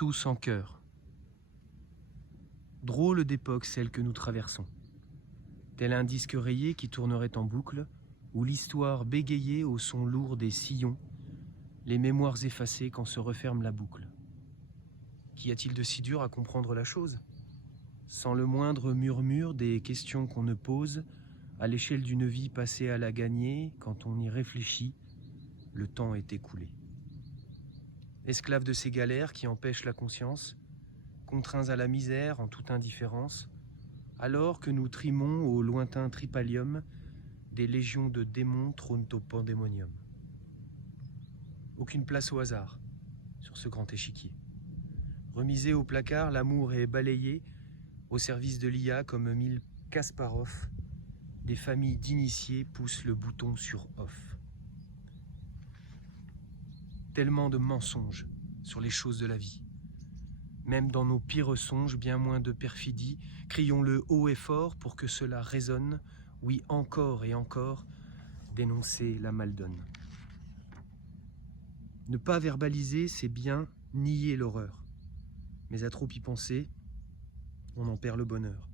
tous en chœur. Drôle d'époque celle que nous traversons. Tel un disque rayé qui tournerait en boucle, où l'histoire bégayait au son lourd des sillons, les mémoires effacées quand se referme la boucle. Qu'y a-t-il de si dur à comprendre la chose ? Sans le moindre murmure des questions qu'on ne pose, à l'échelle d'une vie passée à la gagner, quand on y réfléchit, le temps est écoulé. Esclaves de ces galères qui empêchent la conscience, contraints à la misère en toute indifférence, alors que nous trimons au lointain tripalium, des légions de démons trônent au pandémonium. Aucune place au hasard sur ce grand échiquier. Remisé au placard, l'amour est balayé au service de l'IA comme 1000 Kasparov. Des familles d'initiés poussent le bouton sur off. Tellement de mensonges sur les choses de la vie. Même dans nos pires songes, bien moins de perfidie, crions-le haut et fort pour que cela résonne, oui encore et encore, dénoncer la maldonne. Ne pas verbaliser, c'est bien nier l'horreur. Mais à trop y penser, on en perd le bonheur.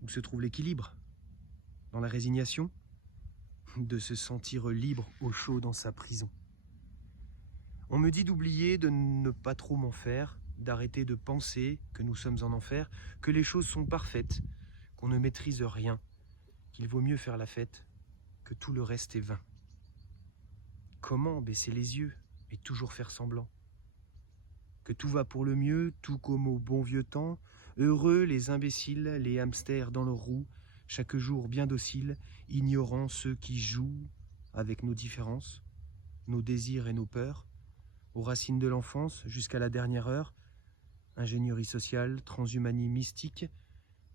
Où se trouve l'équilibre ? Dans la résignation ? De se sentir libre au chaud dans sa prison. On me dit d'oublier, de ne pas trop m'en faire, d'arrêter de penser que nous sommes en enfer, que les choses sont parfaites, qu'on ne maîtrise rien, qu'il vaut mieux faire la fête, que tout le reste est vain. Comment baisser les yeux et toujours faire semblant ? Que tout va pour le mieux, tout comme au bon vieux temps, heureux les imbéciles, les hamsters dans leur roue, chaque jour bien dociles, ignorant ceux qui jouent avec nos différences, nos désirs et nos peurs, aux racines de l'enfance jusqu'à la dernière heure, ingénierie sociale, transhumanie mystique,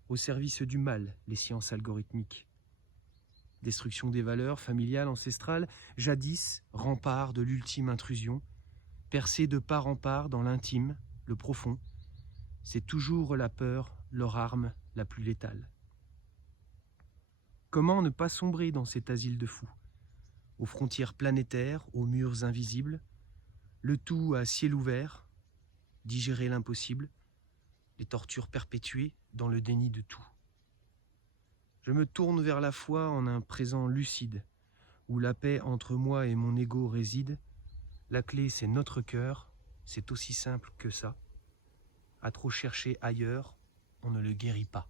au service du mal, les sciences algorithmiques. Destruction des valeurs familiales, ancestrales, jadis, rempart de l'ultime intrusion, percé de part en part dans l'intime, le profond, c'est toujours la peur, leur arme la plus létale. Comment ne pas sombrer dans cet asile de fous, aux frontières planétaires, aux murs invisibles, le tout à ciel ouvert, digérer l'impossible, les tortures perpétuées dans le déni de tout. Je me tourne vers la foi en un présent lucide, où la paix entre moi et mon ego réside. La clé, c'est notre cœur, c'est aussi simple que ça. À trop chercher ailleurs, on ne le guérit pas.